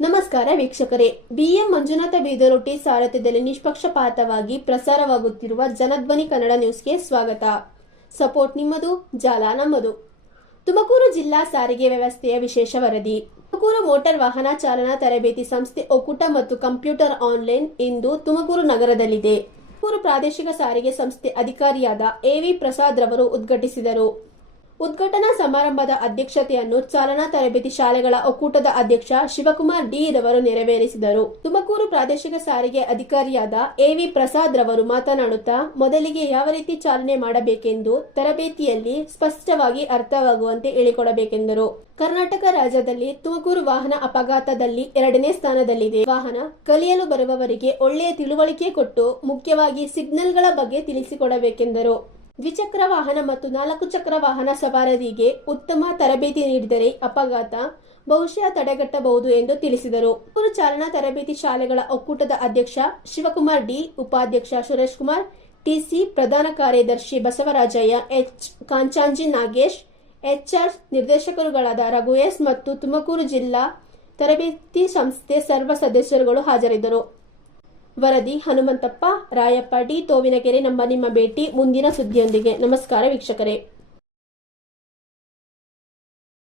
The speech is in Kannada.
ನಮಸ್ಕಾರ ವೀಕ್ಷಕರೇ. ಬಿಎಂ ಮಂಜುನಾಥ ಬೀದರೊಟ್ಟಿ ಸಾರಥ್ಯದಲ್ಲಿ ನಿಷ್ಪಕ್ಷಪಾತವಾಗಿ ಪ್ರಸಾರವಾಗುತ್ತಿರುವ ಜನಧ್ವನಿ ಕನ್ನಡ ನ್ಯೂಸ್ಗೆ ಸ್ವಾಗತ. ಸಪೋರ್ಟ್ ನಿಮ್ಮದು, ಜಾಲ ನಮ್ಮದು. ತುಮಕೂರು ಜಿಲ್ಲಾ ಸಾರಿಗೆ ವ್ಯವಸ್ಥೆಯ ವಿಶೇಷ ವರದಿ. ತುಮಕೂರು ಮೋಟಾರ್ ವಾಹನ ಚಾಲನಾ ತರಬೇತಿ ಸಂಸ್ಥೆ ಒಕ್ಕೂಟ ಮತ್ತು ಕಂಪ್ಯೂಟರ್ ಆನ್ಲೈನ್ ಇಂದು ತುಮಕೂರು ನಗರದಲ್ಲಿದೆ. ತುಮಕೂರು ಪ್ರಾದೇಶಿಕ ಸಾರಿಗೆ ಸಂಸ್ಥೆ ಅಧಿಕಾರಿಯಾದ ಎವಿ ಪ್ರಸಾದ್ ರವರು ಉದ್ಘಾಟಿಸಿದರು. ಉದ್ಘಾಟನಾ ಸಮಾರಂಭದ ಅಧ್ಯಕ್ಷತೆಯನ್ನು ಚಾಲನಾ ತರಬೇತಿ ಶಾಲೆಗಳ ಒಕ್ಕೂಟದ ಅಧ್ಯಕ್ಷ ಶಿವಕುಮಾರ್ ಡಿ ರವರು ನೆರವೇರಿಸಿದರು. ತುಮಕೂರು ಪ್ರಾದೇಶಿಕ ಸಾರಿಗೆ ಅಧಿಕಾರಿಯಾದ ಎವಿ ಪ್ರಸಾದ್ ರವರು ಮಾತನಾಡುತ್ತಾ, ಮೊದಲಿಗೆ ಯಾವ ರೀತಿ ಚಾಲನೆ ಮಾಡಬೇಕೆಂದು ತರಬೇತಿಯಲ್ಲಿ ಸ್ಪಷ್ಟವಾಗಿ ಅರ್ಥವಾಗುವಂತೆ ಹೇಳಿಕೊಡಬೇಕೆಂದರು. ಕರ್ನಾಟಕ ರಾಜ್ಯದಲ್ಲಿ ತುಮಕೂರು ವಾಹನ ಅಪಘಾತದಲ್ಲಿ ಎರಡನೇ ಸ್ಥಾನದಲ್ಲಿದೆ. ವಾಹನ ಕಲಿಯಲು ಬರುವವರಿಗೆ ಒಳ್ಳೆಯ ತಿಳುವಳಿಕೆ ಕೊಟ್ಟು ಮುಖ್ಯವಾಗಿ ಸಿಗ್ನಲ್ಗಳ ಬಗ್ಗೆ ತಿಳಿಸಿಕೊಡಬೇಕೆಂದರು. ದ್ವಿಚಕ್ರ ವಾಹನ ಮತ್ತು ನಾಲ್ಕು ಚಕ್ರ ವಾಹನ ಸವಾರರಿಗೆ ಉತ್ತಮ ತರಬೇತಿ ನೀಡಿದರೆ ಅಪಘಾತ ಬಹುಶಃ ತಡೆಗಟ್ಟಬಹುದು ಎಂದು ತಿಳಿಸಿದರು. ಮೂರು ಚಾಲನಾ ತರಬೇತಿ ಶಾಲೆಗಳ ಒಕ್ಕೂಟದ ಅಧ್ಯಕ್ಷ ಶಿವಕುಮಾರ್ ಡಿ, ಉಪಾಧ್ಯಕ್ಷ ಸುರೇಶ್ ಕುಮಾರ್, ಟಿಸಿ ಪ್ರಧಾನ ಕಾರ್ಯದರ್ಶಿ ಬಸವರಾಜಯ್ಯ, ಎಚ್ ಕಾಂಚಾಂಜಿ ನಾಗೇಶ್, ಎಚ್ಆರ್ ನಿರ್ದೇಶಕರುಗಳಾದ ರಘು ಮತ್ತು ತುಮಕೂರು ಜಿಲ್ಲಾ ತರಬೇತಿ ಸಂಸ್ಥೆ ಸರ್ವ ಸದಸ್ಯರುಗಳು ಹಾಜರಿದ್ದರು. ವರದಿ ಹನುಮಂತಪ್ಪ ರಾಯಪ್ಪ ಡಿ. ತೋವಿನಕೆರೆ ನಮ್ಮ ನಿಮ್ಮ ಭೇಟಿ ಮುಂದಿನ ಸುದ್ದಿಯೊಂದಿಗೆ. ನಮಸ್ಕಾರ ವೀಕ್ಷಕರೇ.